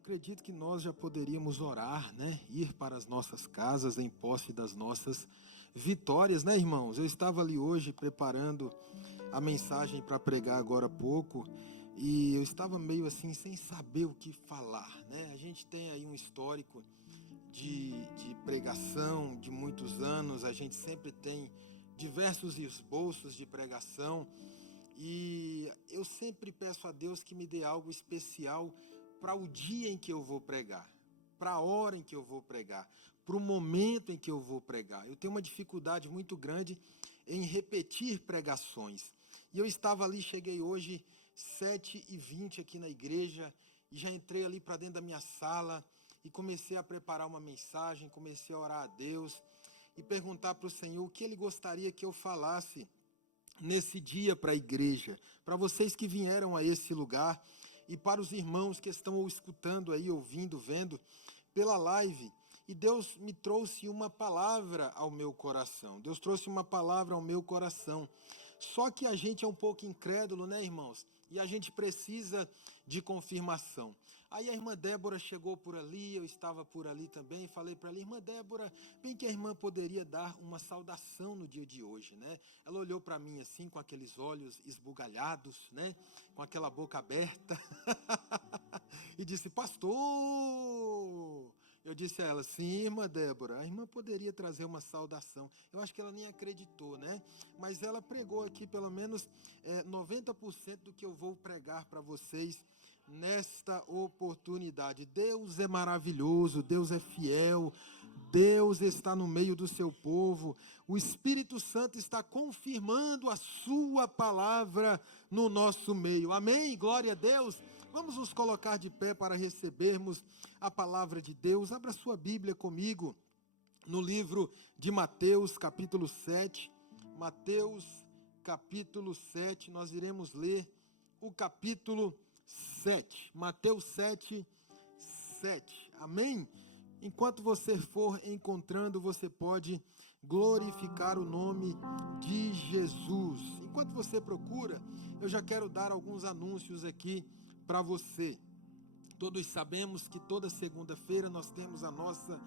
acredito que nós já poderíamos orar, né? Ir para as nossas casas em posse das nossas vitórias, né, irmãos? Eu estava ali hoje preparando a mensagem para pregar agora há pouco e eu estava meio assim sem saber o que falar, né? A gente tem aí um histórico de pregação de muitos anos, a gente sempre tem diversos esboços de pregação e eu sempre peço a Deus que me dê algo especial para o dia em que eu vou pregar, para a hora em que eu vou pregar, para o momento em que eu vou pregar. Eu tenho uma dificuldade muito grande em repetir pregações. E eu estava ali, cheguei hoje 7h20 aqui na igreja e já entrei ali para dentro da minha sala e comecei a preparar uma mensagem, comecei a orar a Deus e perguntar para o Senhor o que Ele gostaria que eu falasse nesse dia para a igreja, para vocês que vieram a esse lugar e para os irmãos que estão escutando aí, ouvindo, vendo pela live. E Deus me trouxe uma palavra ao meu coração. Deus trouxe uma palavra ao meu coração. Só que a gente é um pouco incrédulo, né, irmãos? E a gente precisa de confirmação. Aí a irmã Débora chegou por ali, eu estava por ali também, falei para ela: irmã Débora, bem que a irmã poderia dar uma saudação no dia de hoje, né? Ela olhou para mim assim, com aqueles olhos esbugalhados, né? Com aquela boca aberta, e disse: pastor! Eu disse a ela: sim, irmã Débora, a irmã poderia trazer uma saudação. Eu acho que ela nem acreditou, né? Mas ela pregou aqui pelo menos 90% do que eu vou pregar para vocês nesta oportunidade. Deus é maravilhoso, Deus é fiel, Deus está no meio do seu povo. O Espírito Santo está confirmando a sua palavra no nosso meio. Amém? Glória a Deus. Vamos nos colocar de pé para recebermos a palavra de Deus. Abra sua Bíblia comigo no livro de Mateus, capítulo 7. Mateus, capítulo 7. Nós iremos ler o capítulo 7. Mateus 7, 7. Amém? Enquanto você for encontrando, você pode glorificar o nome de Jesus. Enquanto você procura, eu já quero dar alguns anúncios aqui para você. Todos sabemos que toda segunda-feira nós temos a nossa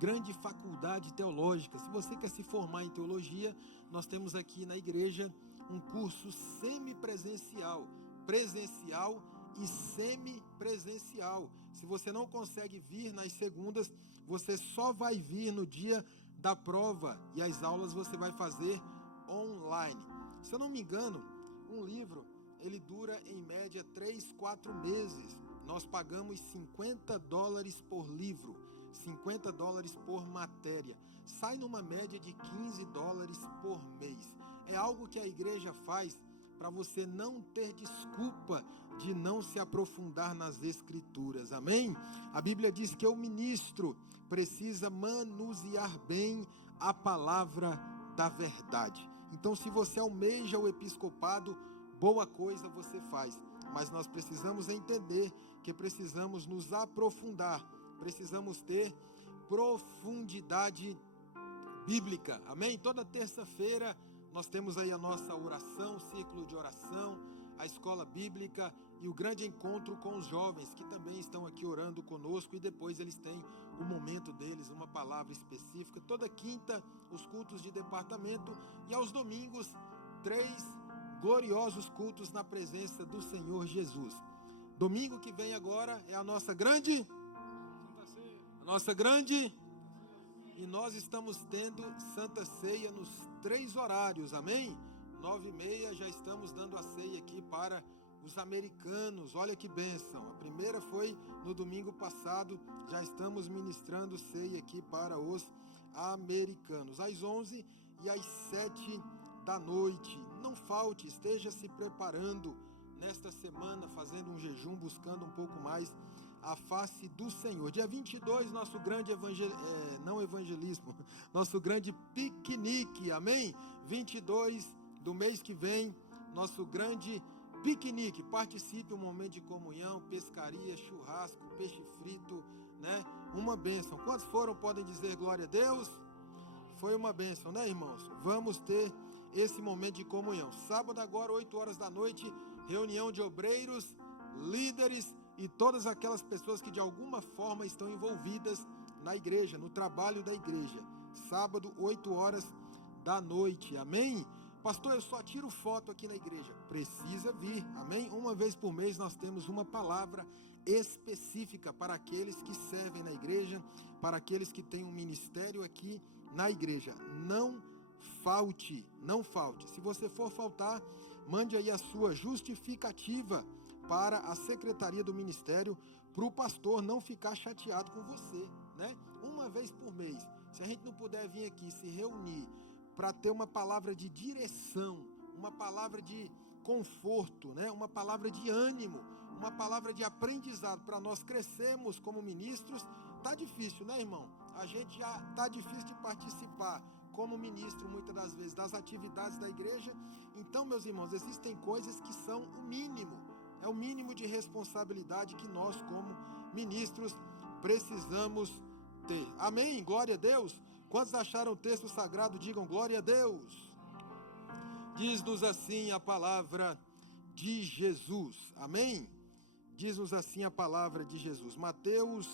grande faculdade teológica. Se você quer se formar em teologia, nós temos aqui na igreja um curso semipresencial, presencial e semipresencial. Se você não consegue vir nas segundas, você só vai vir no dia da prova e as aulas você vai fazer online. Se eu não me engano, um livro ele dura em média 3-4 meses. Nós pagamos $50 por livro, $50 por matéria. Sai numa média de $15 por mês. É algo que a igreja faz para você não ter desculpa de não se aprofundar nas Escrituras. Amém? A Bíblia diz que o ministro precisa manusear bem a palavra da verdade. Então, se você almeja o episcopado, boa coisa você faz, mas nós precisamos entender que precisamos nos aprofundar, precisamos ter profundidade bíblica, amém? Toda terça-feira nós temos aí a nossa oração, círculo de oração, a escola bíblica e o grande encontro com os jovens que também estão aqui orando conosco e depois eles têm o momento deles, uma palavra específica. Toda quinta os cultos de departamento e aos domingos 3 gloriosos cultos na presença do Senhor Jesus. Domingo que vem agora é a nossa grande e nós estamos tendo Santa Ceia nos 3 horários, amém? 9h30 já estamos dando a ceia aqui para os americanos, olha que bênção. A primeira foi no domingo passado, já estamos ministrando ceia aqui para os americanos, às 11h e às 7h da noite. Não falte, esteja se preparando nesta semana, fazendo um jejum, buscando um pouco mais a face do Senhor. Dia 22, nosso grande nosso grande piquenique, amém? 22 do mês que vem, nosso grande piquenique. Participe, um momento de comunhão, pescaria, churrasco, peixe frito, né? Uma bênção. Quantos foram podem dizer glória a Deus? Foi uma bênção, né, irmãos? Vamos ter esse momento de comunhão. Sábado agora, 8 horas da noite, reunião de obreiros, líderes e todas aquelas pessoas que de alguma forma estão envolvidas na igreja, no trabalho da igreja. Sábado, 8 horas da noite, amém? Pastor, eu só tiro foto aqui na igreja. Precisa vir, amém? Uma vez por mês nós temos uma palavra específica para aqueles que servem na igreja, para aqueles que têm um ministério aqui na igreja. Não falte, não falte. Se você for faltar, mande aí a sua justificativa para a secretaria do ministério, para o pastor não ficar chateado com você, né? Uma vez por mês. Se a gente não puder vir aqui se reunir para ter uma palavra de direção, uma palavra de conforto, né? Uma palavra de ânimo, uma palavra de aprendizado para nós crescermos como ministros, tá difícil, né, irmão? A gente já tá difícil de participar como ministro, muitas das vezes, das atividades da igreja. Então, meus irmãos, existem coisas que são o mínimo, é o mínimo de responsabilidade que nós, como ministros, precisamos ter. Amém? Glória a Deus. Quantos acharam o texto sagrado? Digam glória a Deus. Diz-nos assim a palavra de Jesus. Amém? Diz-nos assim a palavra de Jesus. Mateus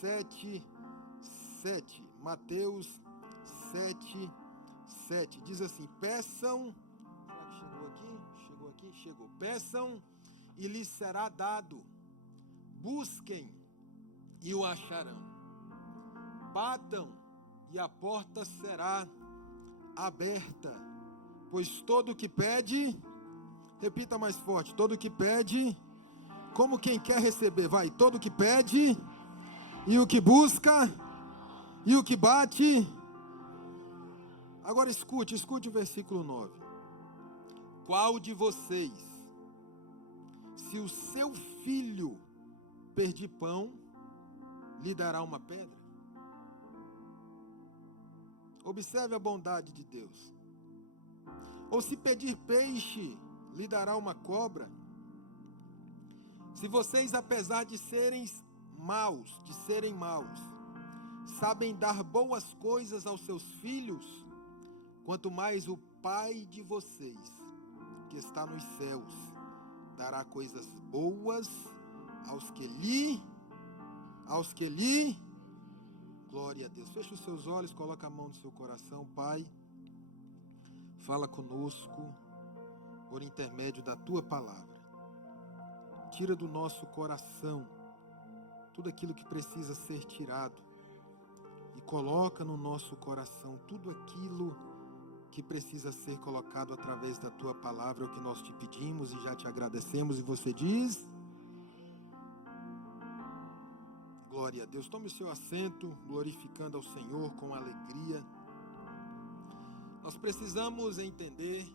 7, 7. Mateus 7, 7. Diz assim: peçam. Será que chegou aqui? Chegou aqui? Chegou. Peçam e lhes será dado. Busquem e o acharão. Batam e a porta será aberta. Pois todo o que pede, repita mais forte, todo o que pede, como quem quer receber, vai, todo o que pede, e o que busca, e o que bate. Agora escute o versículo 9. Qual de vocês, se o seu filho pedir pão, lhe dará uma pedra? Observe a bondade de Deus. Ou se pedir peixe, lhe dará uma cobra? Se vocês, apesar de serem maus, sabem dar boas coisas aos seus filhos, quanto mais o Pai de vocês, que está nos céus, dará coisas boas aos que lhe glória a Deus. Feche os seus olhos, coloca a mão no seu coração. Pai, fala conosco por intermédio da tua palavra. Tira do nosso coração tudo aquilo que precisa ser tirado e coloca no nosso coração tudo aquilo que precisa ser colocado através da tua palavra. É o que nós te pedimos e já te agradecemos. E você diz: glória a Deus. Tome o seu assento, glorificando ao Senhor com alegria. Nós precisamos entender,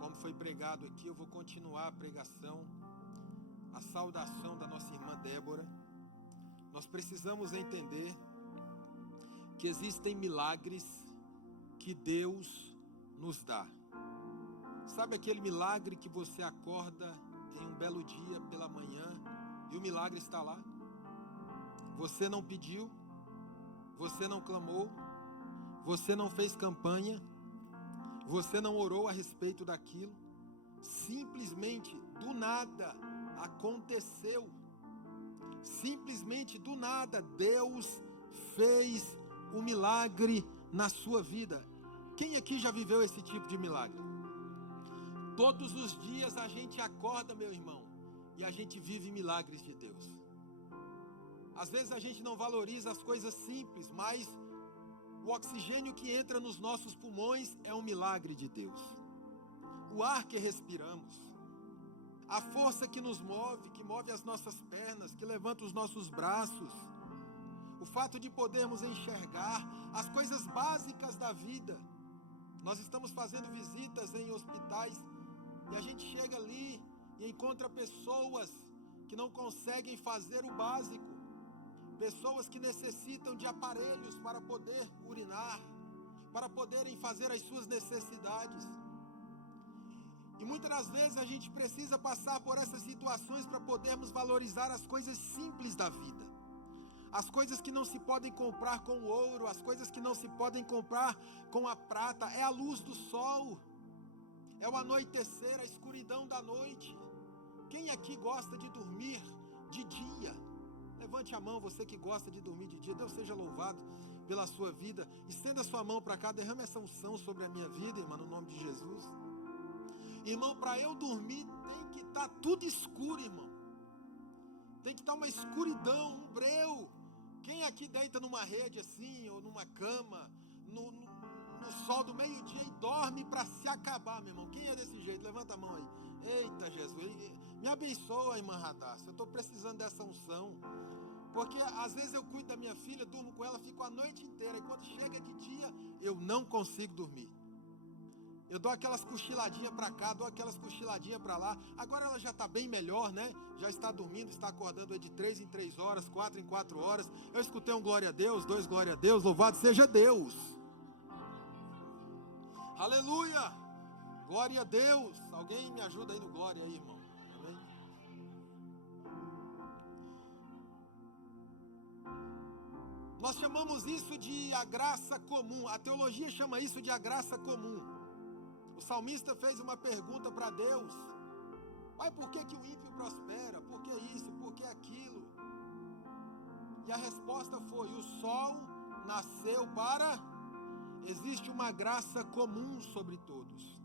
como foi pregado aqui, eu vou continuar a pregação, a saudação da nossa irmã Débora. Nós precisamos entender que existem milagres que Deus nos dá. Sabe aquele milagre que você acorda em um belo dia pela manhã e o milagre está lá? Você não pediu, você não clamou, você não fez campanha, você não orou a respeito daquilo, simplesmente do nada aconteceu. Simplesmente do nada Deus fez um milagre na sua vida. Quem aqui já viveu esse tipo de milagre? Todos os dias a gente acorda, meu irmão, e a gente vive milagres de Deus. Às vezes a gente não valoriza as coisas simples, mas o oxigênio que entra nos nossos pulmões é um milagre de Deus. O ar que respiramos, a força que nos move, que move as nossas pernas, que levanta os nossos braços, o fato de podermos enxergar as coisas básicas da vida. Nós estamos fazendo visitas em hospitais e a gente chega ali e encontra pessoas que não conseguem fazer o básico. Pessoas que necessitam de aparelhos para poder urinar, para poderem fazer as suas necessidades. E muitas das vezes a gente precisa passar por essas situações para podermos valorizar as coisas simples da vida. As coisas que não se podem comprar com o ouro, as coisas que não se podem comprar com a prata. É a luz do sol, é o anoitecer, a escuridão da noite. Quem aqui gosta de dormir de dia? Levante a mão, você que gosta de dormir de dia. Deus seja louvado pela sua vida. Estenda sua mão para cá, derrame essa unção sobre a minha vida, irmão, no nome de Jesus. Irmão, para eu dormir tem que estar tudo escuro, irmão. Tem que estar uma escuridão, um breu. Quem aqui deita numa rede assim, ou numa cama, no sol do meio-dia e dorme para se acabar, meu irmão? Quem é desse jeito? Levanta a mão aí. Eita Jesus, me abençoa, irmã Radassa. Eu estou precisando dessa unção. Porque às vezes eu cuido da minha filha, durmo com ela, fico a noite inteira. E quando chega de dia, eu não consigo dormir. Eu dou aquelas cochiladinhas para cá, dou aquelas cochiladinhas para lá. Agora ela já está bem melhor, né? Já está dormindo, está acordando de 3 em 3 horas, 4 em 4 horas. Eu escutei um glória a Deus, 2 glória a Deus, louvado seja Deus. Aleluia! Glória a Deus. Alguém me ajuda aí no glória aí, irmão. Amém? Nós chamamos isso de a graça comum. A teologia chama isso de a graça comum. O salmista fez uma pergunta para Deus: Pai, por que o ímpio prospera? Por que isso? Por que aquilo? E a resposta foi: o sol nasceu para... Existe uma graça comum sobre todos.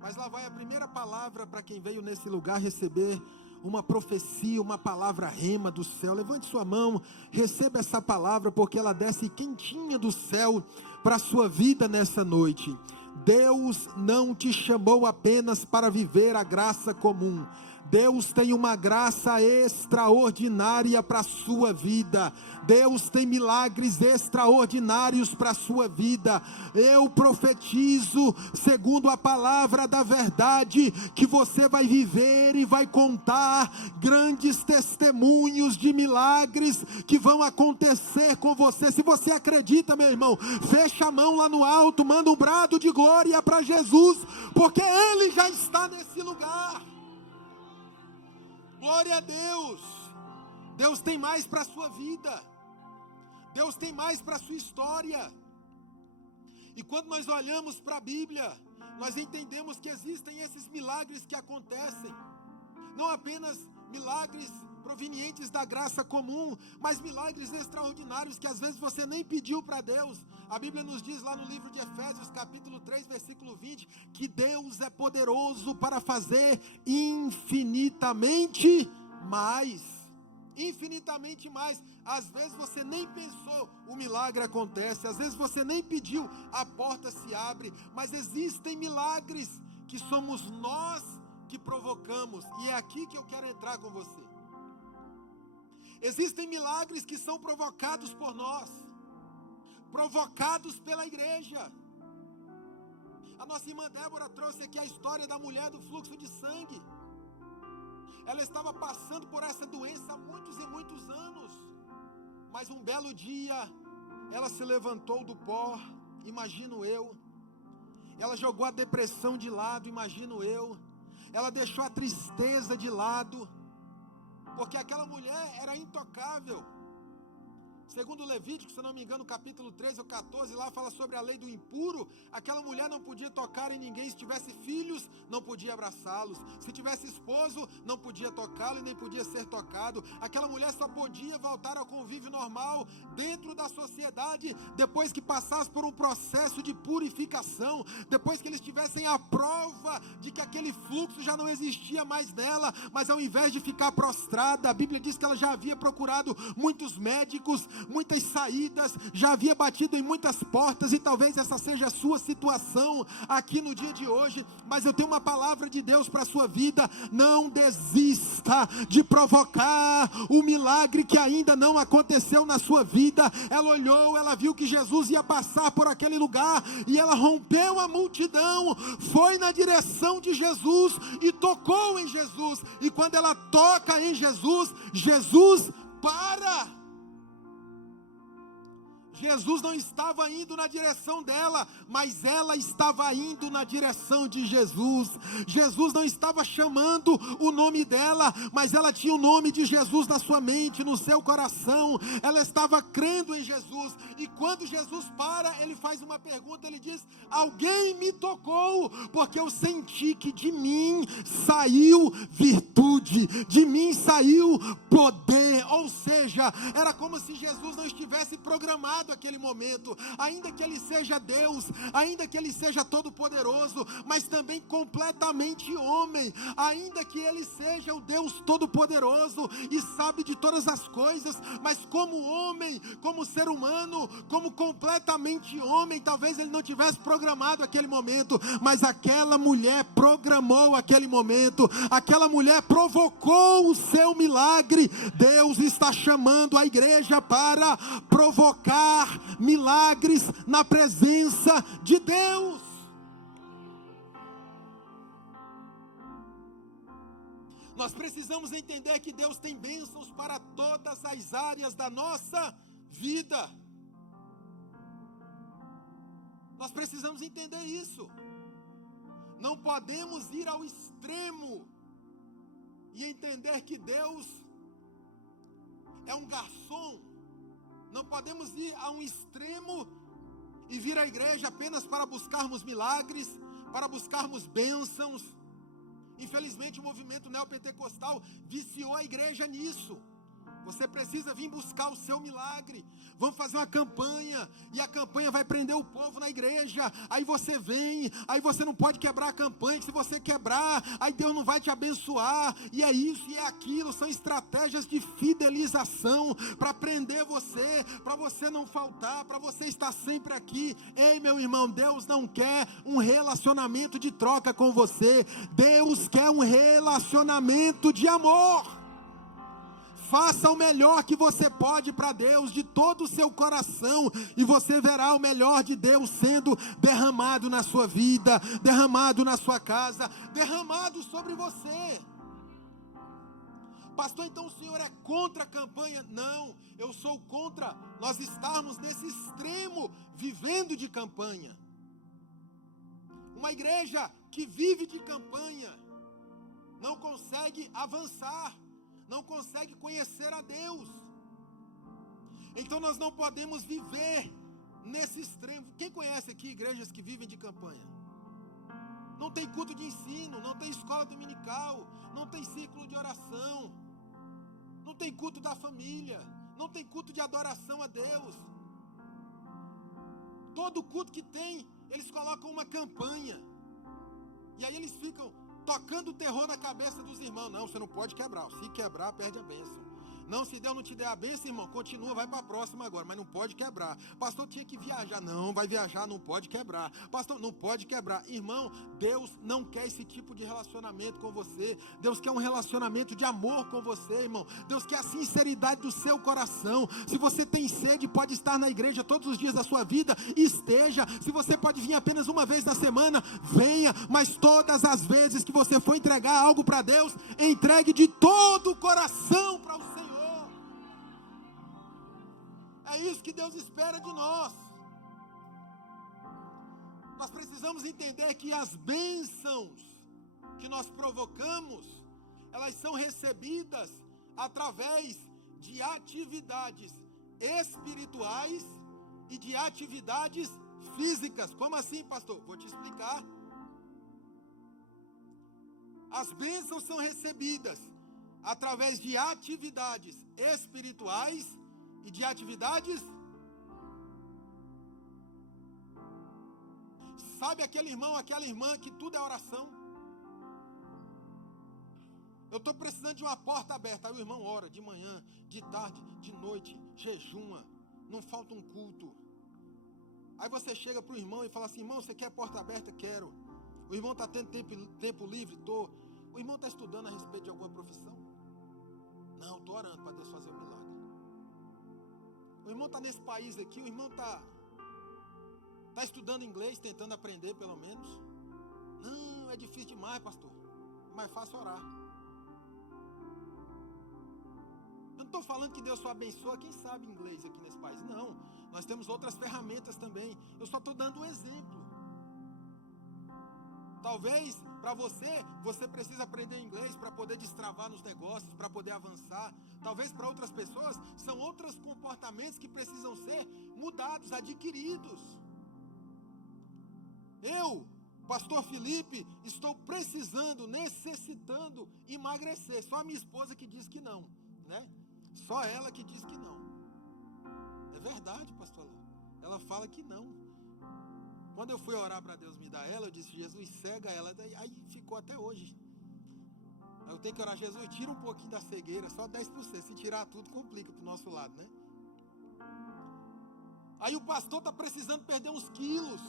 Mas lá vai a primeira palavra para quem veio nesse lugar receber uma profecia, uma palavra rema do céu. Levante sua mão, receba essa palavra, porque ela desce quentinha do céu para a sua vida nessa noite. Deus não te chamou apenas para viver a graça comum. Deus tem uma graça extraordinária para a sua vida. Deus tem milagres extraordinários para a sua vida. Eu profetizo, segundo a palavra da verdade, que você vai viver e vai contar grandes testemunhos de milagres que vão acontecer com você. Se você acredita, meu irmão, fecha a mão lá no alto, manda um brado de glória para Jesus, porque Ele já está nesse lugar. Glória a Deus. Deus tem mais para a sua vida. Deus tem mais para a sua história. E quando nós olhamos para a Bíblia, nós entendemos que existem esses milagres que acontecem. Não apenas milagres provenientes da graça comum, mas milagres extraordinários que às vezes você nem pediu para Deus. A Bíblia nos diz lá no livro de Efésios, capítulo 3, versículo 20, que Deus é poderoso para fazer infinitamente mais. Infinitamente mais. Às vezes você nem pensou, o milagre acontece. Às vezes você nem pediu, a porta se abre. Mas existem milagres que somos nós que provocamos. E é aqui que eu quero entrar com você. Existem milagres que são provocados por nós, provocados pela igreja. A nossa irmã Débora trouxe aqui a história da mulher do fluxo de sangue. Ela estava passando por essa doença há muitos e muitos anos. Mas um belo dia, ela se levantou do pó, imagino eu. Ela jogou a depressão de lado, imagino eu. Ela deixou a tristeza de lado, porque aquela mulher era intocável. Segundo Levítico, se não me engano, capítulo 13 ou 14, lá fala sobre a lei do impuro. Aquela mulher não podia tocar em ninguém. Se tivesse filhos, não podia abraçá-los. Se tivesse esposo, não podia tocá-lo e nem podia ser tocado. Aquela mulher só podia voltar ao convívio normal dentro da sociedade depois que passasse por um processo de purificação, depois que eles tivessem a prova de que aquele fluxo já não existia mais nela. Mas ao invés de ficar prostrada, a Bíblia diz que ela já havia procurado muitos médicos, muitas saídas, já havia batido em muitas portas, e talvez essa seja a sua situação aqui no dia de hoje. Mas eu tenho uma palavra de Deus para a sua vida: não desista de provocar o milagre que ainda não aconteceu na sua vida. Ela olhou, ela viu que Jesus ia passar por aquele lugar, e ela rompeu a multidão, foi na direção de Jesus e tocou em Jesus. E quando ela toca em Jesus, Jesus para. Jesus não estava indo na direção dela, mas ela estava indo na direção de Jesus. Jesus não estava chamando o nome dela, mas ela tinha o nome de Jesus na sua mente, no seu coração. Ela estava crendo em Jesus. E quando Jesus para, ele faz uma pergunta, ele diz: alguém me tocou, porque eu senti que de mim saiu virtude, de mim saiu poder. Ou seja, era como se Jesus não estivesse programado aquele momento, ainda que ele seja Deus, ainda que ele seja todo-poderoso, mas também completamente homem, ainda que ele seja o Deus todo-poderoso e sabe de todas as coisas, mas como homem, como ser humano, como completamente homem, talvez ele não tivesse programado aquele momento, mas aquela mulher programou aquele momento, aquela mulher provocou o seu milagre. Deus está chamando a igreja para provocar milagres na presença de Deus. Nós precisamos entender que Deus tem bênçãos para todas as áreas da nossa vida. Nós precisamos entender isso. Não podemos ir ao extremo e entender que Deus é um garçom. Não podemos ir a um extremo e vir à igreja apenas para buscarmos milagres, para buscarmos bênçãos. Infelizmente o movimento neopentecostal viciou a igreja nisso. Você precisa vir buscar o seu milagre. Vamos fazer uma campanha, e a campanha vai prender o povo na igreja. Aí você vem, aí você não pode quebrar a campanha, que se você quebrar, aí Deus não vai te abençoar. E é isso e é aquilo, são estratégias de fidelização para prender você, para você não faltar, para você estar sempre aqui. Ei, meu irmão, Deus não quer um relacionamento de troca com você. Deus quer um relacionamento de amor. Faça o melhor que você pode para Deus, de todo o seu coração, e você verá o melhor de Deus sendo derramado na sua vida, derramado na sua casa, derramado sobre você. Pastor, então o senhor é contra a campanha? Não, eu sou contra nós estarmos nesse extremo, vivendo de campanha. Uma igreja que vive de campanha não consegue avançar, não consegue conhecer a Deus. Então nós não podemos viver nesse extremo. Quem conhece aqui igrejas que vivem de campanha? Não tem culto de ensino, não tem escola dominical, não tem círculo de oração, não tem culto da família, não tem culto de adoração a Deus. Todo culto que tem, eles colocam uma campanha, e aí eles ficam tocando o terror na cabeça dos irmãos. Não, você não pode quebrar. Se quebrar, perde a bênção. Não, se Deus não te der a bênção, irmão, continua, vai para a próxima agora, mas não pode quebrar. Pastor, tinha que viajar. Não, vai viajar, não pode quebrar. Pastor, não pode quebrar. Irmão, Deus não quer esse tipo de relacionamento com você. Deus quer um relacionamento de amor com você, irmão. Deus quer a sinceridade do seu coração. Se você tem sede, pode estar na igreja todos os dias da sua vida, esteja. Se você pode vir apenas uma vez na semana, venha. Mas todas as vezes que você for entregar algo para Deus, entregue de todo o coração para o Senhor. É isso que Deus espera de nós. Nós precisamos entender que as bênçãos que nós provocamos, elas são recebidas através de atividades espirituais e de atividades físicas. Como assim, pastor? Vou te explicar. As bênçãos são recebidas através de atividades espirituais e de atividades. Sabe aquele irmão, aquela irmã que tudo é oração? Eu estou precisando de uma porta aberta. Aí o irmão ora de manhã, de tarde, de noite, jejuma, não falta um culto. Aí você chega para o irmão e fala assim: irmão, você quer porta aberta? Quero. O irmão está tendo tempo livre? Estou. O irmão está estudando a respeito de alguma profissão? Não, estou orando para Deus fazer um milagre. O irmão está nesse país aqui, o irmão está estudando inglês, tentando aprender pelo menos. Não, é difícil demais, pastor. É mais fácil orar. Eu não estou falando que Deus só abençoa quem sabe inglês aqui nesse país. Não, nós temos outras ferramentas também. Eu só estou dando um exemplo. Talvez para você precisa aprender inglês para poder destravar nos negócios, para poder avançar. Talvez para outras pessoas são outros comportamentos que precisam ser mudados, adquiridos. Eu, pastor Felipe, estou precisando, necessitando emagrecer. Só a minha esposa que diz que não, né? Só ela que diz que não. É verdade, pastor Lá. Ela fala que não. Quando eu fui orar para Deus me dar ela, eu disse, Jesus, cega ela. Aí ficou até hoje. Aí eu tenho que orar, Jesus, tira um pouquinho da cegueira, só 10%. Se tirar tudo, complica para o nosso lado, né? Aí o pastor está precisando perder uns quilos.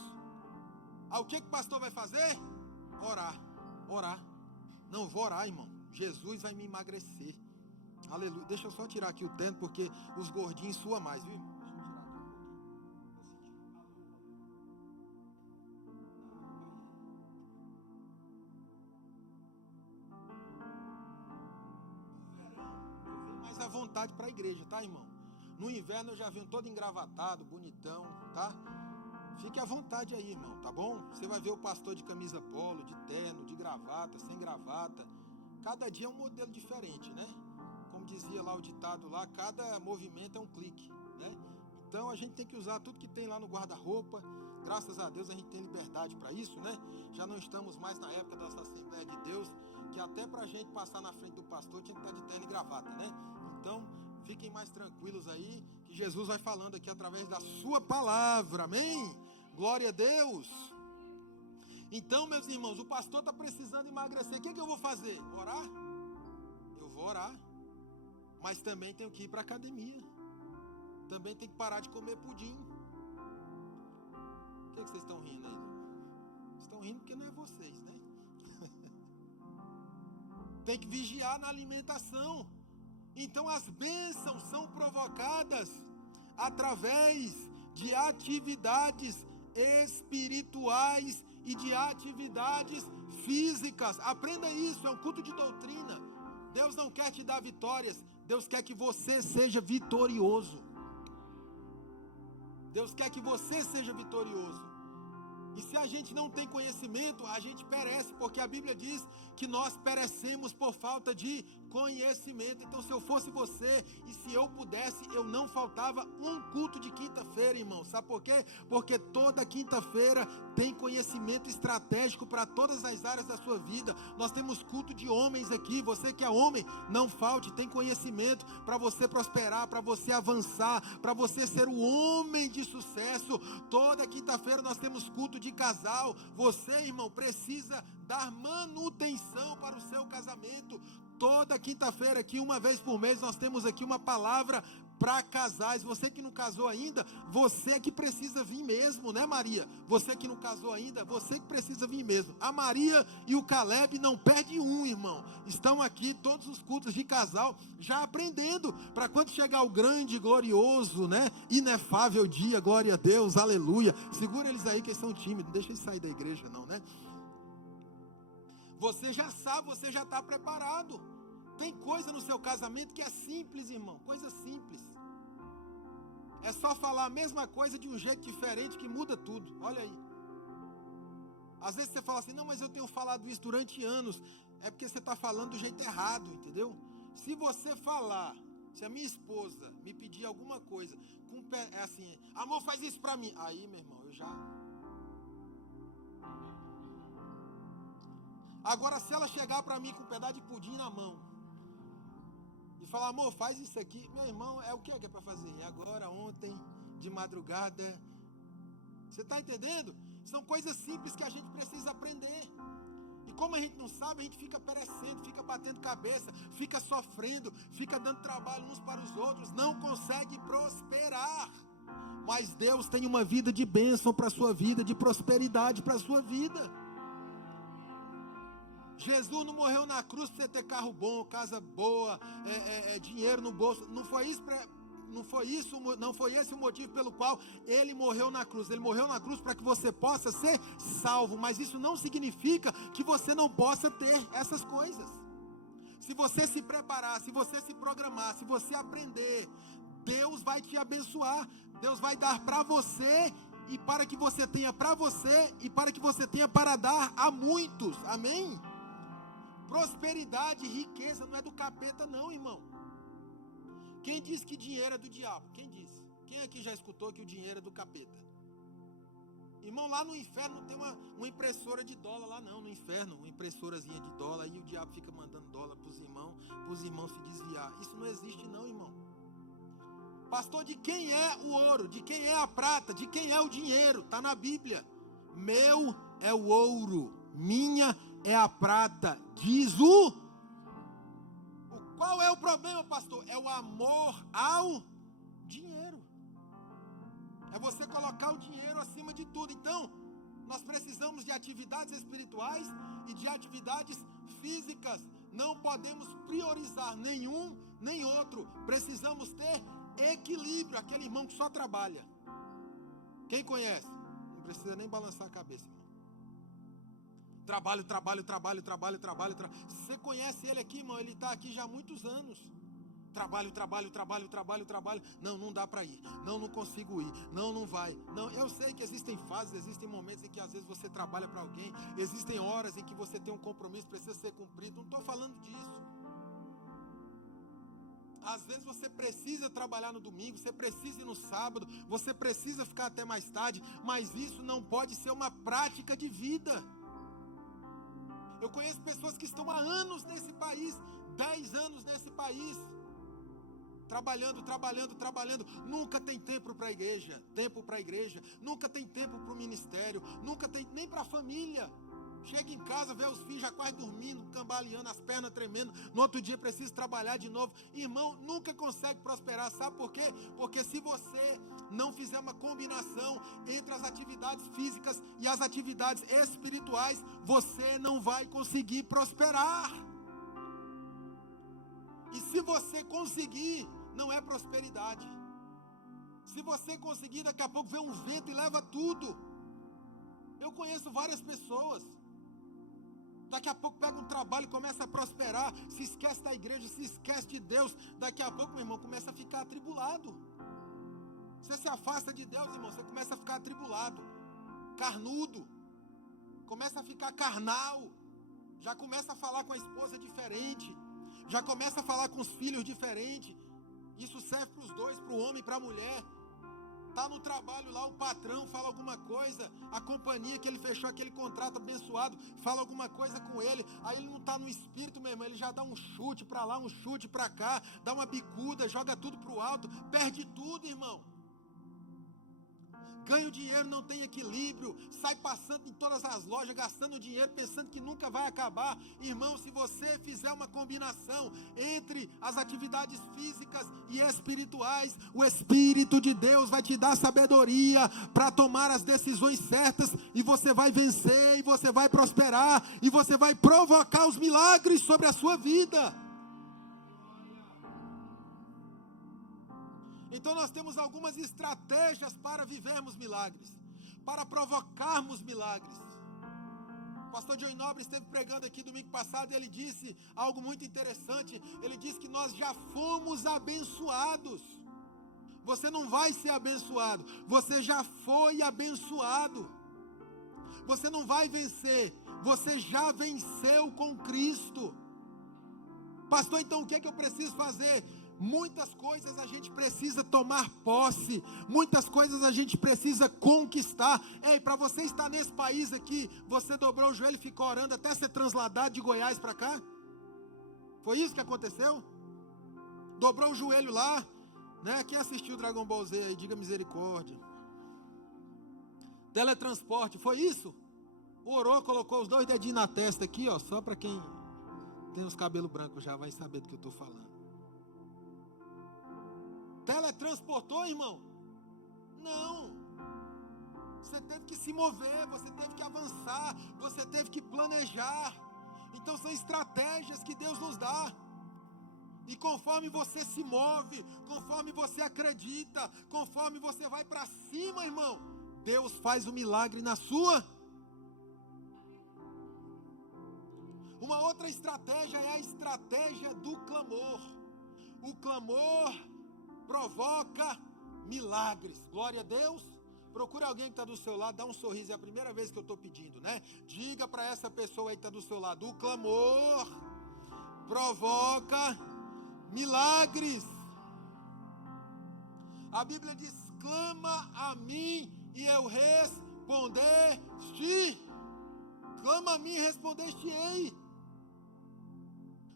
Aí o que o pastor vai fazer? Orar. Não, vou orar, irmão. Jesus vai me emagrecer. Aleluia. Deixa eu só tirar aqui o tênis, porque os gordinhos suam mais, viu, irmão? À vontade para a igreja, tá, irmão? No inverno eu já venho todo engravatado, bonitão, tá? Fique à vontade aí, irmão, tá bom? Você vai ver o pastor de camisa polo, de terno, de gravata, sem gravata. Cada dia é um modelo diferente, né? Como dizia lá o ditado lá, cada movimento é um clique, né? Então a gente tem que usar tudo que tem lá no guarda-roupa. Graças a Deus a gente tem liberdade para isso, né? Já não estamos mais na época da nossa Assembleia de Deus, que até para a gente passar na frente do pastor tinha que estar de terno e gravata, né? Então, fiquem mais tranquilos aí, que Jesus vai falando aqui através da sua palavra, amém? Glória a Deus. Então, meus irmãos, o pastor está precisando emagrecer, o que eu vou fazer? Orar? Eu vou orar, mas também tenho que ir para a academia, também tenho que parar de comer pudim. O que vocês estão rindo aí? Vocês estão rindo porque não é vocês, né? Tem que vigiar na alimentação. Então as bênçãos são provocadas através de atividades espirituais e de atividades físicas. Aprenda isso, é um culto de doutrina. Deus não quer te dar vitórias, Deus quer que você seja vitorioso. Deus quer que você seja vitorioso. E se a gente não tem conhecimento, a gente perece, porque a Bíblia diz que nós perecemos por falta de conhecimento. Então, se eu fosse você e se eu pudesse, eu não faltava um culto de quinta-feira, irmão. Sabe por quê? Porque toda quinta-feira tem conhecimento estratégico para todas as áreas da sua vida. Nós temos culto de homens aqui. Você que é homem, não falte, tem conhecimento para você prosperar, para você avançar, para você ser o homem de sucesso. Toda quinta-feira nós temos culto de casal. Você, irmão, precisa dar manutenção para o seu casamento. Toda quinta-feira aqui, uma vez por mês, nós temos aqui uma palavra para casais. Você que não casou ainda, você que precisa vir mesmo, né, Maria? Você que não casou ainda, você que precisa vir mesmo. A Maria e o Caleb não perdem um, irmão. Estão aqui todos os cultos de casal, já aprendendo, para quando chegar o grande, glorioso, né, inefável dia, glória a Deus, aleluia. Segura eles aí que eles são tímidos, não deixa eles sair da igreja não, né? Você já sabe, você já está preparado. Tem coisa no seu casamento que é simples, irmão, coisa simples. É só falar a mesma coisa de um jeito diferente que muda tudo. Olha aí. Às vezes você fala assim, não, mas eu tenho falado isso durante anos. É porque você está falando do jeito errado, entendeu? Se você falar, se a minha esposa me pedir alguma coisa, é assim, amor, faz isso para mim. Aí, meu irmão, eu já... Agora, se ela chegar para mim com um pedaço de pudim na mão e falar, amor, faz isso aqui, meu irmão, é o que é para fazer? É agora, ontem, de madrugada. Você está entendendo? São coisas simples que a gente precisa aprender. E como a gente não sabe, a gente fica perecendo, fica batendo cabeça, fica sofrendo, fica dando trabalho uns para os outros, não consegue prosperar. Mas Deus tem uma vida de bênção para a sua vida, de prosperidade para a sua vida. Jesus não morreu na cruz para você ter carro bom, casa boa, dinheiro no bolso. Não foi esse o motivo pelo qual ele morreu na cruz. Ele morreu na cruz para que você possa ser salvo. Mas isso não significa que você não possa ter essas coisas. Se você se preparar, se você se programar, se você aprender, Deus vai te abençoar. Deus vai dar para você, e para que você tenha para você, e para que você tenha para dar a muitos. Amém? Prosperidade, riqueza não é do capeta não, irmão. Quem disse que dinheiro é do diabo? Quem disse? Quem aqui já escutou que o dinheiro é do capeta? Irmão, lá no inferno não tem uma impressora de dólar lá não, no inferno, uma impressorazinha de dólar, e o diabo fica mandando dólar para os irmãos se desviar. Isso não existe não, irmão. Pastor, de quem é o ouro? De quem é a prata? De quem é o dinheiro? Está na Bíblia. Meu é o ouro, minha é a prata, diz Qual é o problema, pastor? É o amor ao dinheiro. É você colocar o dinheiro acima de tudo. Então, nós precisamos de atividades espirituais e de atividades físicas. Não podemos priorizar nenhum nem outro. Precisamos ter equilíbrio. Aquele irmão que só trabalha. Quem conhece? Não precisa nem balançar a cabeça, irmão. Trabalho. Você conhece ele aqui, irmão? Ele está aqui já há muitos anos. Trabalho. Não dá para ir. Não consigo ir. Não vai. Não, eu sei que existem fases, existem momentos em que às vezes você trabalha para alguém. Existem horas em que você tem um compromisso, precisa ser cumprido. Não estou falando disso. Às vezes você precisa trabalhar no domingo, você precisa ir no sábado, você precisa ficar até mais tarde, mas isso não pode ser uma prática de vida. Eu conheço pessoas que estão há anos nesse país, 10 anos nesse país, trabalhando, nunca tem tempo para a igreja, nunca tem tempo para o ministério, nunca tem nem para a família. Chega em casa, vê os filhos já quase dormindo, cambaleando, as pernas tremendo, no outro dia precisa trabalhar de novo. Irmão, nunca consegue prosperar, sabe por quê? Porque se você não fizer uma combinação entre as atividades físicas e as atividades espirituais, você não vai conseguir prosperar. E se você conseguir, não é prosperidade. Se você conseguir, daqui a pouco vem um vento e leva tudo. Eu conheço várias pessoas. Daqui a pouco pega um trabalho e começa a prosperar, se esquece da igreja, se esquece de Deus. Daqui a pouco, meu irmão, começa a ficar atribulado. Você se afasta de Deus, irmão, você começa a ficar atribulado, carnudo, começa a ficar carnal, já começa a falar com a esposa diferente, já começa a falar com os filhos diferente. Isso serve para os dois, para o homem e para a mulher. Está no trabalho lá, o patrão fala alguma coisa, a companhia que ele fechou aquele contrato abençoado, fala alguma coisa com ele, aí ele não está no espírito, meu irmão, ele já dá um chute para lá, um chute para cá, dá uma bicuda, joga tudo para o alto, perde tudo, irmão. Ganha o dinheiro, não tem equilíbrio, sai passando em todas as lojas, gastando dinheiro, pensando que nunca vai acabar. Irmão, se você fizer uma combinação entre as atividades físicas e espirituais, o Espírito de Deus vai te dar sabedoria para tomar as decisões certas, e você vai vencer, e você vai prosperar, e você vai provocar os milagres sobre a sua vida. Então nós temos algumas estratégias para vivermos milagres, para provocarmos milagres. O pastor Joey Nobre esteve pregando aqui domingo passado e ele disse algo muito interessante. Ele disse que nós já fomos abençoados. Você não vai ser abençoado, você já foi abençoado. Você não vai vencer, você já venceu com Cristo. Pastor, então o que é que eu preciso fazer? Muitas coisas a gente precisa tomar posse, muitas coisas a gente precisa conquistar. Ei, para você estar nesse país aqui, você dobrou o joelho e ficou orando até ser transladado de Goiás para cá? Foi isso que aconteceu? Dobrou o joelho lá, né? Quem assistiu o Dragon Ball Z aí, diga misericórdia. Teletransporte, foi isso? Orou, colocou os 2 dedinhos na testa aqui, ó, só para quem tem os cabelos brancos já vai saber do que eu estou falando. Teletransportou, irmão? Não. Você teve que se mover, você teve que avançar, você teve que planejar. Então são estratégias que Deus nos dá. E conforme você se move, conforme você acredita, conforme você vai para cima, irmão, Deus faz um milagre na sua. Uma outra estratégia é a estratégia do clamor. O clamor provoca milagres. Glória a Deus. Procure alguém que está do seu lado, dá um sorriso. É a primeira vez que eu estou pedindo, né? Diga para essa pessoa aí que está do seu lado: o clamor provoca milagres. A Bíblia diz: clama a mim e eu respondeste. Clama a mim e respondeste-ei.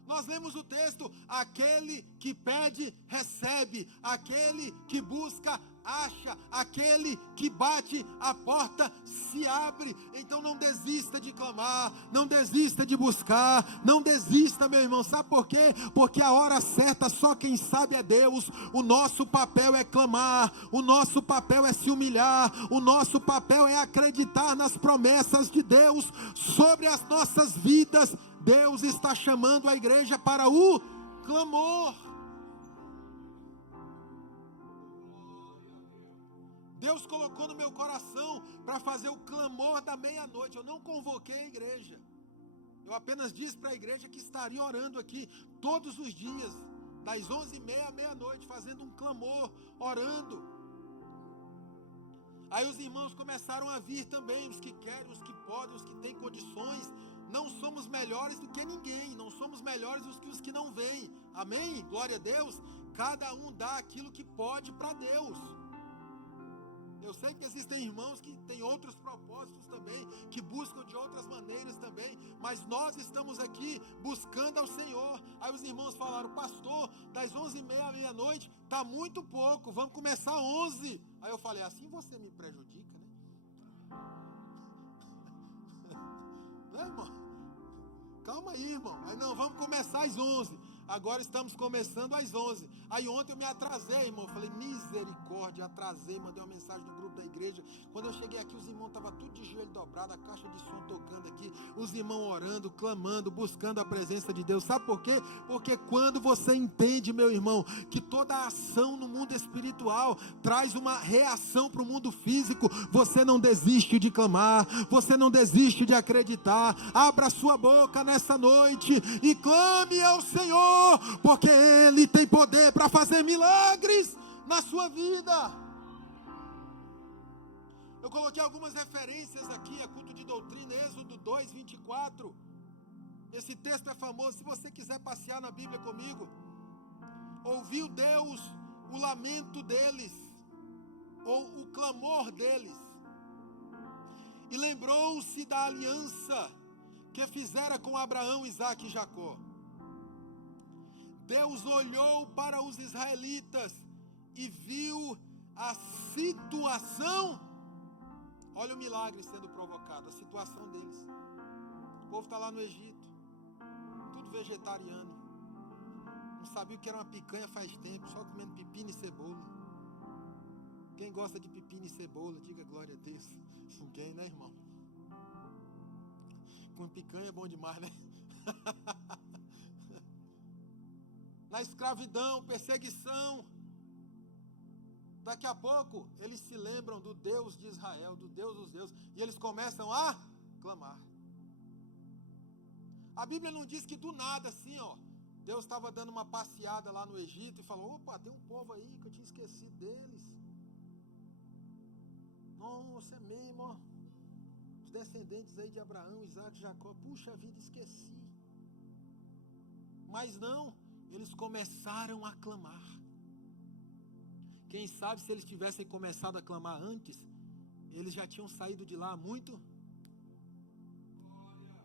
Nós lemos o texto: aquele que pede, recebe. Aquele que busca, acha. Aquele que bate, a porta se abre. Então não desista de clamar, não desista de buscar, não desista, meu irmão. Sabe por quê? Porque a hora certa só quem sabe é Deus. O nosso papel é clamar, o nosso papel é se humilhar, o nosso papel é acreditar nas promessas de Deus sobre as nossas vidas. Deus está chamando a igreja para o clamor. Deus colocou no meu coração para fazer o clamor da meia-noite. Eu não convoquei a igreja. Eu apenas disse para a igreja que estaria orando aqui todos os dias, das 11h30 à meia-noite, fazendo um clamor, orando. Aí os irmãos começaram a vir também, os que querem, os que podem, os que têm condições. Não somos melhores do que ninguém, não somos melhores do que os que não vêm. Amém? Glória a Deus. Cada um dá aquilo que pode para Deus. Eu sei que existem irmãos que têm outros propósitos também, que buscam de outras maneiras também, mas nós estamos aqui buscando ao Senhor. Aí os irmãos falaram: pastor, das 11h30 à meia-noite, está muito pouco, vamos começar às 11. Aí eu falei: assim você me prejudica, né? Não, irmão? Calma aí, irmão. Aí não, vamos começar às 11. Agora estamos começando às 11. Aí ontem eu me atrasei, irmão. Falei: misericórdia, atrasei. Mandei uma mensagem no grupo da igreja. Quando eu cheguei aqui, os irmãos estavam tudo de joelho dobrado, a caixa de som tocando aqui, os irmãos orando, clamando, buscando a presença de Deus. Sabe por quê? Porque quando você entende, meu irmão, que toda ação no mundo espiritual traz uma reação para o mundo físico, você não desiste de clamar, você não desiste de acreditar. Abra sua boca nessa noite e clame ao Senhor, porque Ele tem poder para fazer milagres na sua vida. Eu coloquei algumas referências aqui, a culto de doutrina, Êxodo 2:24. Esse texto é famoso. Se você quiser passear na Bíblia comigo. Ouviu Deus o lamento deles, ou o clamor deles, e lembrou-se da aliança que fizera com Abraão, Isaque e Jacó. Deus olhou para os israelitas e viu a situação. Olha o milagre sendo provocado, a situação deles. O povo está lá no Egito, tudo vegetariano. Não sabia o que era uma picanha faz tempo, só comendo pepino e cebola. Quem gosta de pepino e cebola, diga glória a Deus. Ninguém, né, irmão? Com picanha é bom demais, né? Na escravidão, perseguição. Daqui a pouco, eles se lembram do Deus de Israel, do Deus dos deuses, e eles começam a clamar. A Bíblia não diz que do nada, assim, ó, Deus estava dando uma passeada lá no Egito e falou: opa, tem um povo aí que eu tinha esquecido deles. Nossa, é mesmo, ó. Os descendentes aí de Abraão, Isaque e Jacó, puxa vida, esqueci. Mas não, eles começaram a clamar. Quem sabe se eles tivessem começado a clamar antes, eles já tinham saído de lá muito.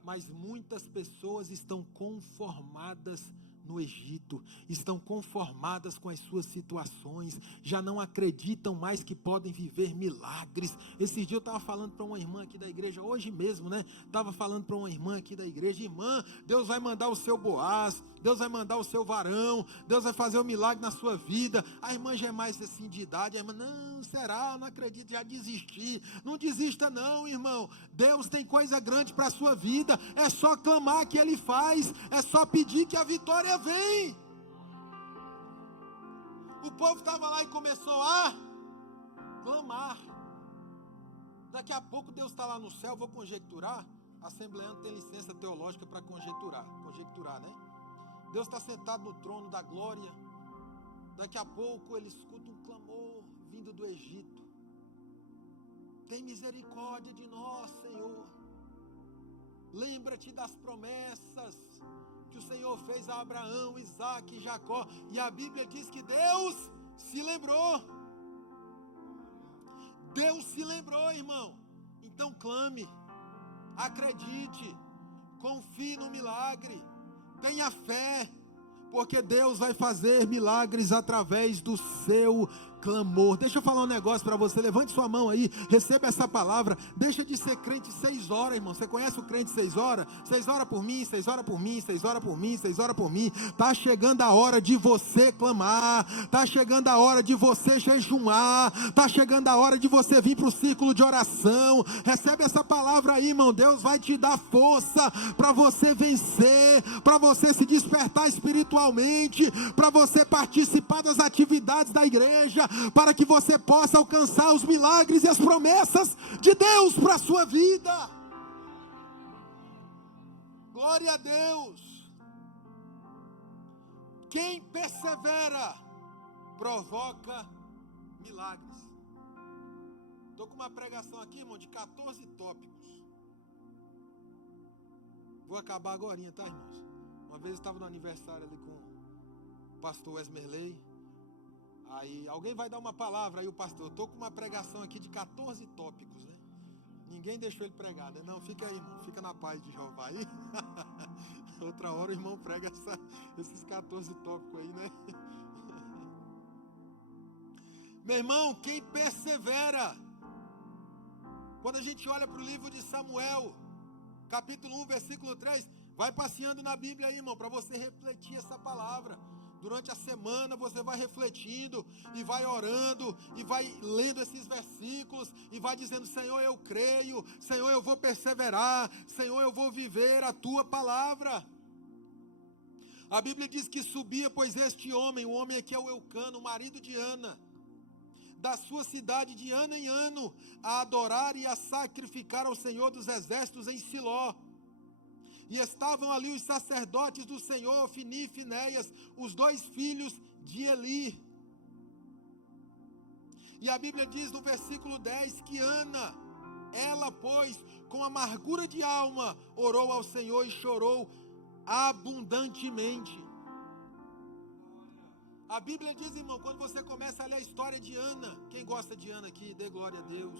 Mas muitas pessoas estão conformadas no Egito, estão conformadas com as suas situações, já não acreditam mais que podem viver milagres. Esse dia eu estava falando para uma irmã aqui da igreja, hoje mesmo, né? Estava falando para uma irmã aqui da igreja: irmã, Deus vai mandar o seu Boaz, Deus vai mandar o seu varão, Deus vai fazer um milagre na sua vida. A irmã já é mais assim de idade, a irmã: não, será? Não acredito, já desisti. Não desista não, irmão. Deus tem coisa grande para a sua vida, é só clamar que Ele faz, é só pedir que a vitória vem. O povo estava lá e começou a clamar. Daqui a pouco Deus está lá no céu, vou conjecturar, Assembleando tem licença teológica para conjecturar, né? Deus está sentado no trono da glória. Daqui a pouco ele escuta um clamor vindo do Egito. Tem misericórdia de nós, Senhor. Lembra-te das promessas que o Senhor fez a Abraão, Isaque e Jacó. E a Bíblia diz que Deus se lembrou. Deus se lembrou, irmão. Então clame, acredite, confie no milagre, tenha fé, porque Deus vai fazer milagres através do seu clamor. Deixa eu falar um negócio para você, levante sua mão aí, receba essa palavra. Deixa de ser crente 6 horas, irmão. Você conhece o crente 6 horas? 6 horas por mim, 6 horas por mim, 6 horas por mim, 6 horas por mim. Tá chegando a hora de você clamar, tá chegando a hora de você jejuar, tá chegando a hora de você vir para o círculo de oração. Recebe essa palavra aí, irmão. Deus vai te dar força para você vencer, para você se despertar espiritualmente, para você participar das atividades da igreja, para que você possa alcançar os milagres e as promessas de Deus para a sua vida. Glória a Deus. Quem persevera provoca milagres. Estou com uma pregação aqui, irmão, de 14 tópicos. Vou acabar agorinha, tá, irmãos? Uma vez eu estava no aniversário ali com o pastor Esmerley. Aí alguém vai dar uma palavra, aí o pastor, eu estou com uma pregação aqui de 14 tópicos, né? Ninguém deixou ele pregar, né? Não, fica aí, irmão, fica na paz de Jeová aí. Outra hora o irmão prega esses 14 tópicos aí, né? Meu irmão, quem persevera, quando a gente olha para o livro de Samuel, capítulo 1, versículo 3, vai passeando na Bíblia aí, irmão, para você refletir essa palavra. Durante a semana você vai refletindo e vai orando e vai lendo esses versículos e vai dizendo: Senhor, eu creio, Senhor, eu vou perseverar, Senhor, eu vou viver a tua palavra. A Bíblia diz que subia, pois, este homem, o homem aqui é o Eucano, o marido de Ana, da sua cidade de ano em ano, a adorar e a sacrificar ao Senhor dos exércitos em Siló. E estavam ali os sacerdotes do Senhor, Ofni e Finéias, os 2 filhos de Eli. E a Bíblia diz no versículo 10 que Ana, ela, pois, com amargura de alma, orou ao Senhor e chorou abundantemente. A Bíblia diz, irmão, quando você começa a ler a história de Ana, quem gosta de Ana aqui, dê glória a Deus.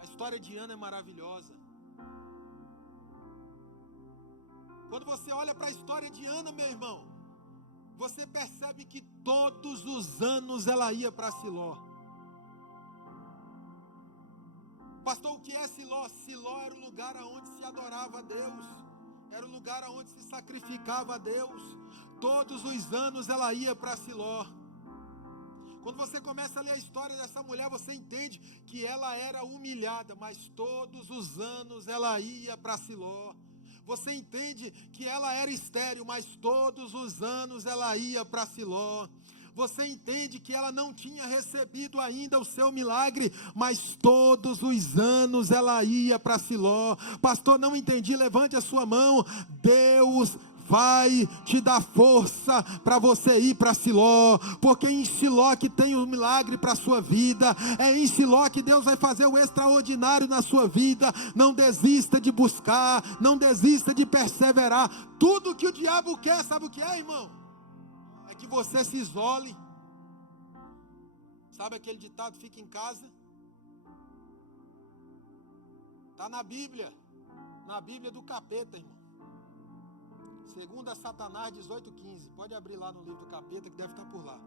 A história de Ana é maravilhosa. Quando você olha para a história de Ana, meu irmão, você percebe que todos os anos ela ia para Siló. Pastor, o que é Siló? Siló era o lugar onde se adorava a Deus, era o lugar onde se sacrificava a Deus. Todos os anos ela ia para Siló. Quando você começa a ler a história dessa mulher, você entende que ela era humilhada, mas todos os anos ela ia para Siló. Você entende que ela era estéril, mas todos os anos ela ia para Siló. Você entende que ela não tinha recebido ainda o seu milagre, mas todos os anos ela ia para Siló. Pastor, não entendi, levante a sua mão. Deus vai te dar força para você ir para Siló, porque é em Siló que tem um milagre para a sua vida, é em Siló que Deus vai fazer o extraordinário na sua vida. Não desista de buscar, não desista de perseverar. Tudo que o diabo quer, sabe o que é, irmão? É que você se isole. Sabe aquele ditado, fica em casa? Está na Bíblia do capeta, irmão. 2 Satanás 18:15. Pode abrir lá no livro do capeta que deve estar por lá.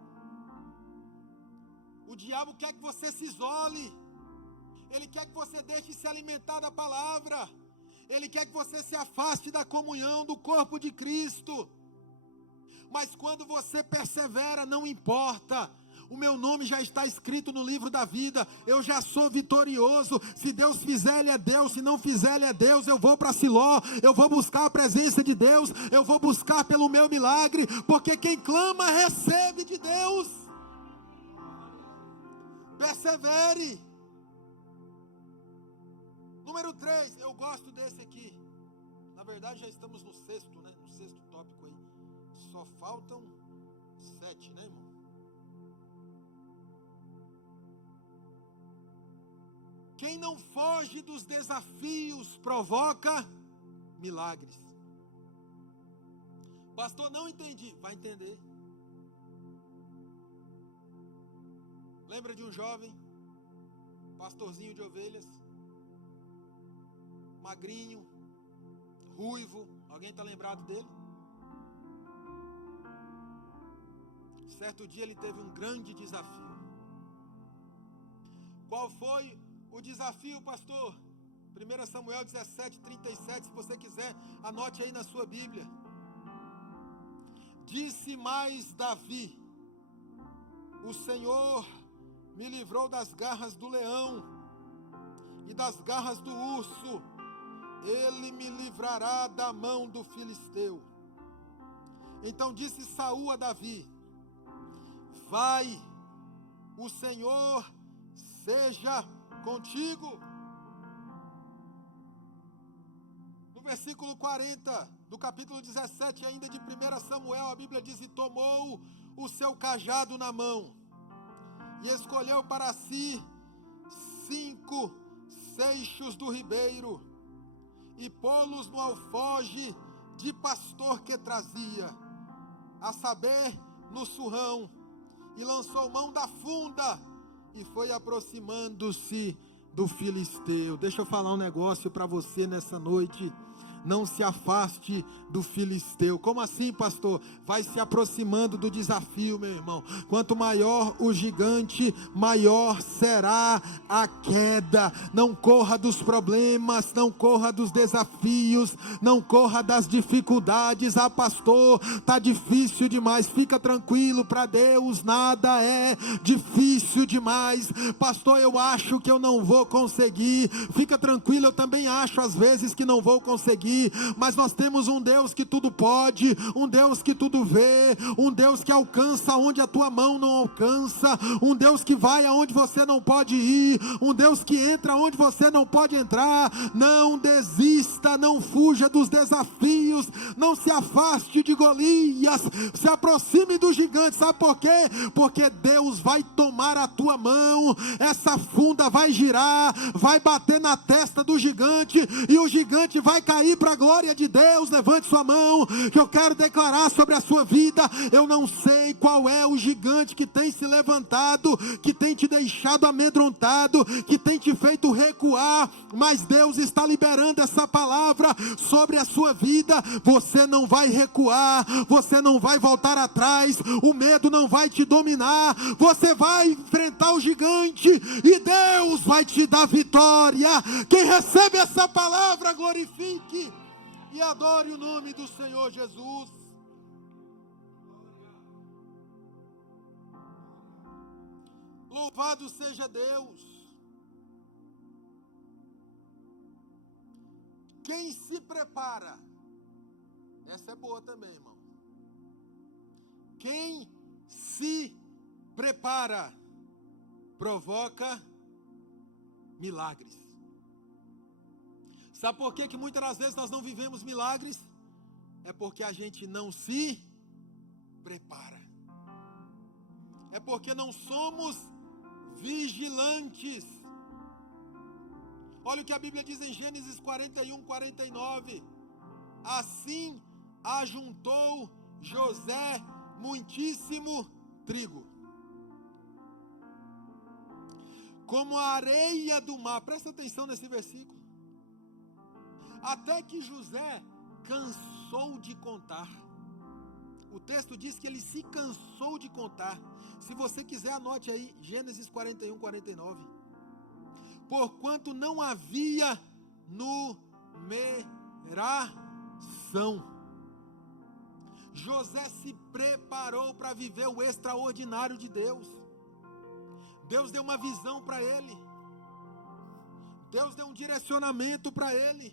O diabo quer que você se isole. Ele quer que você deixe se alimentar da palavra. Ele quer que você se afaste da comunhão do corpo de Cristo. Mas quando você persevera, não importa. O meu nome já está escrito no livro da vida. Eu já sou vitorioso. Se Deus fizer, Ele é Deus. Se não fizer, Ele é Deus. Eu vou para Siló. Eu vou buscar a presença de Deus. Eu vou buscar pelo meu milagre. Porque quem clama, recebe de Deus. Persevere. Número 3, eu gosto desse aqui. Na verdade já estamos no sexto, né? No sexto tópico aí. Só faltam 7, né, irmão? Quem não foge dos desafios provoca milagres. Pastor, não entendi. Vai entender. Lembra de um jovem, pastorzinho de ovelhas, magrinho, ruivo? Alguém está lembrado dele? Certo dia ele teve um grande desafio. Qual foi o desafio, pastor? 1 Samuel 17:37, se você quiser, anote aí na sua Bíblia. Disse mais Davi: o Senhor me livrou das garras do leão e das garras do urso. Ele me livrará da mão do filisteu. Então disse Saul a Davi: vai, o Senhor seja contigo. No versículo 40 do capítulo 17 ainda de 1 Samuel, a Bíblia diz: e tomou o seu cajado na mão, e escolheu para si 5 seixos do ribeiro, e pô-los no alfoge de pastor que trazia, a saber, no surrão, e lançou mão da funda, e foi aproximando-se do filisteu. Deixa eu falar um negócio para você nessa noite. Não se afaste do filisteu. Como assim, pastor? Vai se aproximando do desafio, meu irmão. Quanto maior o gigante, maior será a queda. Não corra dos problemas, não corra dos desafios, não corra das dificuldades. Ah, pastor, tá difícil demais. Fica tranquilo, para Deus nada é difícil demais. Pastor, eu acho que eu não vou conseguir. Fica tranquilo, eu também acho às vezes que não vou conseguir. Mas nós temos um Deus que tudo pode, um Deus que tudo vê, um Deus que alcança onde a tua mão não alcança, um Deus que vai aonde você não pode ir, um Deus que entra onde você não pode entrar. Não desista, não fuja dos desafios, não se afaste de Golias, se aproxime do gigante. Sabe por quê? Porque Deus vai tomar a tua mão, essa funda vai girar, vai bater na testa do gigante, e o gigante vai cair para a glória de Deus. Levante sua mão, que eu quero declarar sobre a sua vida. Eu não sei qual é o gigante que tem se levantado, que tem te deixado amedrontado, que tem te feito recuar, mas Deus está liberando essa palavra sobre a sua vida. Você não vai recuar, você não vai voltar atrás, o medo não vai te dominar, você vai enfrentar o gigante e Deus vai te dar vitória. Quem recebe essa palavra, glorifique e adore o nome do Senhor Jesus. Louvado seja Deus. Quem se prepara, essa é boa também, irmão. Quem se prepara provoca milagres. Sabe por que muitas das vezes nós não vivemos milagres? É porque a gente não se prepara. É porque não somos vigilantes. Olha o que a Bíblia diz em Gênesis 41:49. Assim ajuntou José muitíssimo trigo, como a areia do mar. Presta atenção nesse versículo. Até que José cansou de contar. O texto diz que ele se cansou de contar. Se você quiser, anote aí, Gênesis 41:49. Porquanto não havia numeração. José se preparou para viver o extraordinário de Deus. Deus deu uma visão para ele. Deus deu um direcionamento para ele.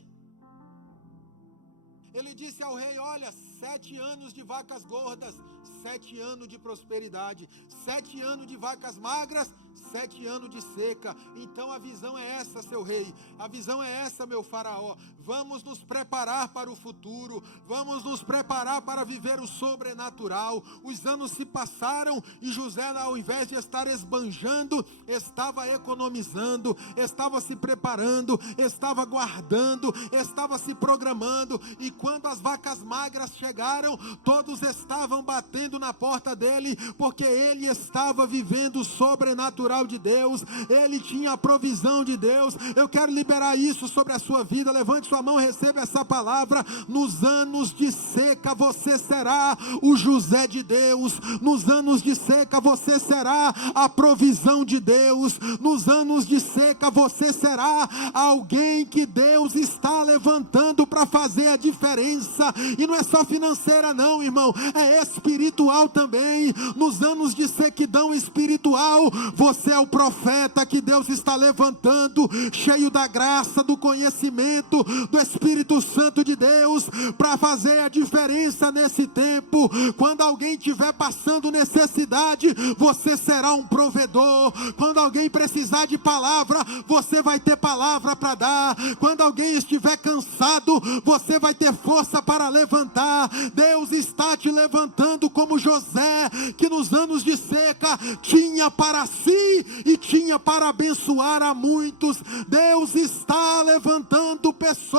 Ele disse ao rei: olha, 7 anos de vacas gordas, 7 anos de prosperidade, 7 anos de vacas magras, 7 anos de seca. Então a visão é essa, seu rei, a visão é essa, meu faraó. Vamos nos preparar para o futuro, vamos nos preparar para viver o sobrenatural. Os anos se passaram e José, ao invés de estar esbanjando, estava economizando, estava se preparando, estava guardando, estava se programando. E quando as vacas magras chegaram, todos estavam batendo na porta dele, porque ele estava vivendo o sobrenatural de Deus, ele tinha a provisão de Deus. Eu quero liberar isso sobre a sua vida. Levante sua mão, receba essa palavra. Nos anos de seca você será o José de Deus, nos anos de seca você será a provisão de Deus, nos anos de seca você será alguém que Deus está levantando para fazer a diferença. E não é só financeira não, irmão, é espiritual também. Nos anos de sequidão espiritual, você é o profeta que Deus está levantando, cheio da graça, do conhecimento, do Espírito Santo de Deus, para fazer a diferença nesse tempo. Quando alguém estiver passando necessidade, você será um provedor. Quando alguém precisar de palavra, você vai ter palavra para dar. Quando alguém estiver cansado, você vai ter força para levantar. Deus está te levantando como José, que nos anos de seca tinha para si e tinha para abençoar a muitos. Deus está levantando pessoas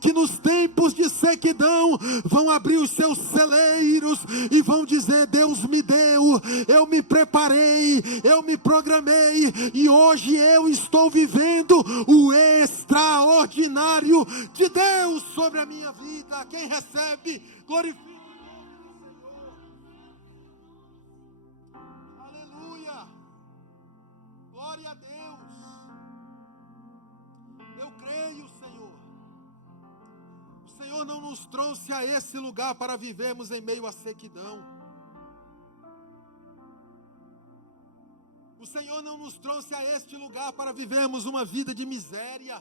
que nos tempos de sequidão vão abrir os seus celeiros e vão dizer: Deus me deu, eu me preparei, eu me programei e hoje eu estou vivendo o extraordinário de Deus sobre a minha vida. Quem recebe, glorifica. Glória a Deus. Eu creio, Senhor. O Senhor não nos trouxe a esse lugar para vivermos em meio à sequidão. O Senhor não nos trouxe a este lugar para vivermos uma vida de miséria.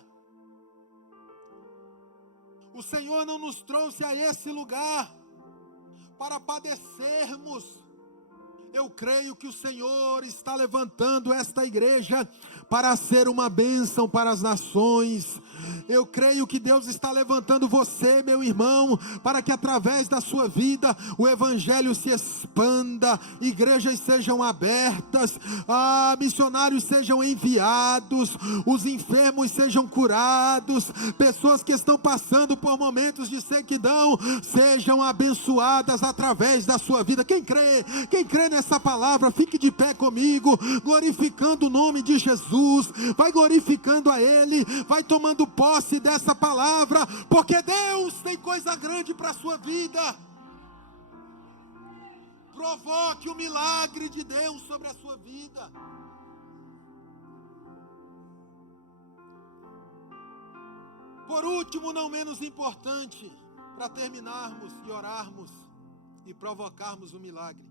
O Senhor não nos trouxe a esse lugar para padecermos. Eu creio que o Senhor está levantando esta igreja para ser uma bênção para as nações. Eu creio que Deus está levantando você, meu irmão, para que através da sua vida o evangelho se expanda, igrejas sejam abertas, missionários sejam enviados, os enfermos sejam curados, pessoas que estão passando por momentos de sequidão sejam abençoadas através da sua vida. Quem crê nessa palavra, fique de pé comigo, glorificando o nome de Jesus. Vai glorificando a Ele, vai tomando posse dessa palavra, porque Deus tem coisa grande para a sua vida. Provoque o milagre de Deus sobre a sua vida. Por último, não menos importante, para terminarmos e orarmos e provocarmos o milagre,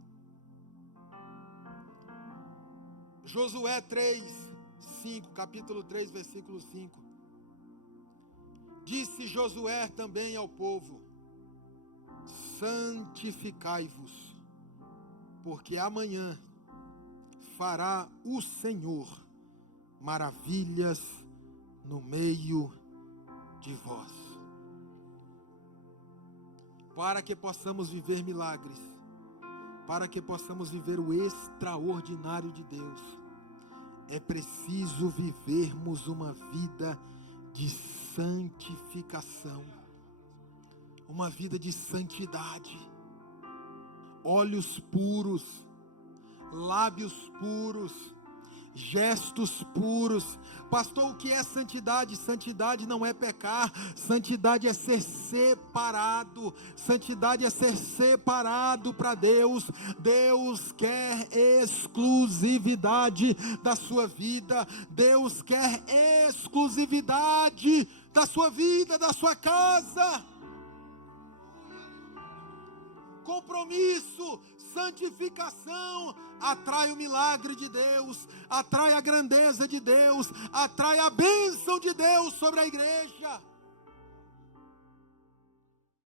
Josué 3:5, capítulo 3, versículo 5. Disse Josué também ao povo: santificai-vos, porque amanhã fará o Senhor maravilhas no meio de vós. Para que possamos viver milagres, para que possamos viver o extraordinário de Deus, é preciso vivermos uma vida de santificação, uma vida de santidade, olhos puros, lábios puros, gestos puros. Pastor, o que é santidade? Santidade não é pecar, santidade é ser separado, santidade é ser separado para Deus. Deus quer exclusividade da sua vida, Deus quer exclusividade da sua vida, da sua casa. Compromisso, santificação atrai o milagre de Deus, atrai a grandeza de Deus, atrai a bênção de Deus sobre a igreja.